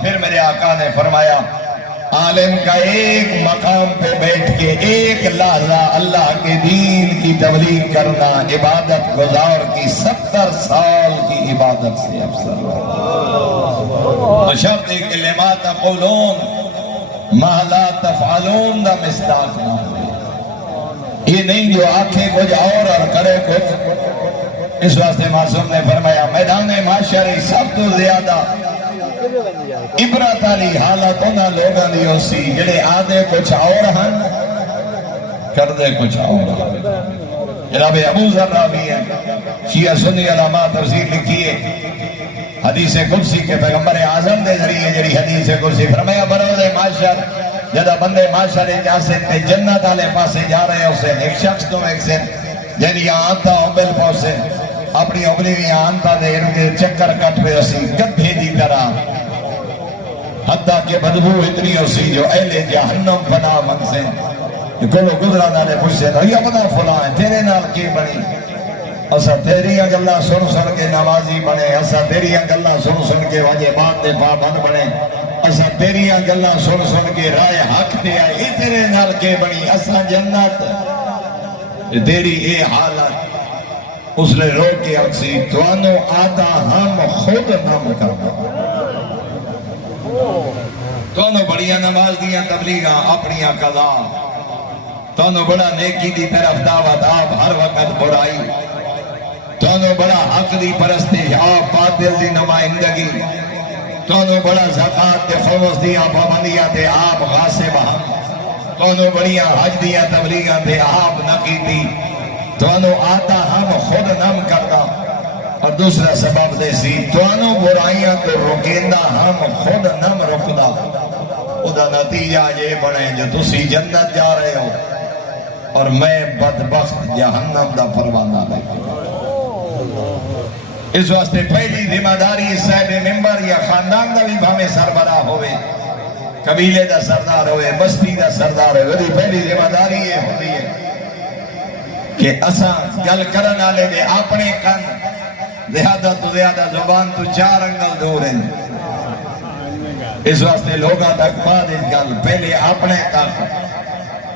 پھر میرے آقا نے فرمایا عالم کا ایک مقام پہ بیٹھ کے ایک لحظہ اللہ کے دین کی تبلیغ کرنا عبادت گزار کی 70 سال کی عبادت سے افضل ہے۔ شرط کہ لما تقولون ما لا تفعلون دا مصداق نہ ہو، یہ نہیں جو آنکھیں کچھ اور کرے کچھ۔ اس واسطے معصوم نے فرمایا میدان معاشر سب تو زیادہ عبرت علی حالت انہاں لوگاں دی ہوسی جڑے آدھے کچھ اور ہن کر دے کچھ اور ہن۔ جناب ابو ذر راوی ہے، شیعہ سنی علماء تفسیر لکھی ہے، حدیث قدسی کے پیغمبر اعظم دے ذریعے جڑی حدیث قدسی فرمایا بروز معاشر جدہ بندے معاشر جاسے تے جنت والے پاسے جا رہے ہو سے ایک شخص تو ایک سے یعنی آنتا عمل پہنچے اپنی عملی بھی آنتا دے ارد چکر کٹ پہ اسی گدھے دی طرح حتیٰ کہ بدبو اتنی اسی جو اہل جہنم پناہ منگسے کلو گزرا نالے پوچھتے ہیں یہ پتہ فلاں ہے تیرے نال کی بنی اسا تیری اگلہ سن کے نمازی بنے، اسا تیری اگلہ سن کے واجبات دے پابند بنے، اسا تیری اگلہ سن کے رائے حق تے آئے، یہ تیرے نال کے بنی اسا جنت تیری اے حالت۔ اس نے رو کے اکسی توانو آتا ہم خود نام کرنا، توانو بڑیاں نماز دیاں تبلیغاں اپنیاں قضا، توانو بڑا نیکی دی طرف دعوت آپ ہر وقت برائی، توانو بڑا حق دی پرستی آپ باطل دی نمائندگی، توانو بڑا زکاة دے خمس دیا پابندیاں تے آپ غاسب ہم، توانو بڑیاں حج دیا تبلیغاں تے آپ نقیدی، توانو آتا ہم خود نم کرنا، اور دوسرا سبب دے سی توانو برائیاں کو رکیندہ ہم خود نم رکنا، ادا نتیجہ یہ بنے جو تسی جنت جا رہے ہو اور میں بدبخت جہنم دا پروانہ لے۔ اس واسطے پہلی ذمہ داری صاحب ممبر یا خاندان دا بھی بھامے سربراہ ہوئے، قبیلے دا سردار ہوئے، بستی دا سردار ہوئے، پہلی ذمہ داری یہ ہوتی ہے کہ اساں گل کرن والے دے اپنے کن زیادہ تو زیادہ زبان تو 4 انگل دور ہیں۔ اس واسطے لوگاں تک بعد اس گل پہلے اپنے تک،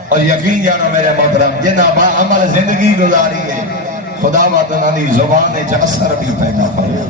اور یقین جانو میرے محترم جنہ با عمل زندگی گزاری ہے خدا بات انہوں نے زبان اچھ اثر بھی پیدا کرے۔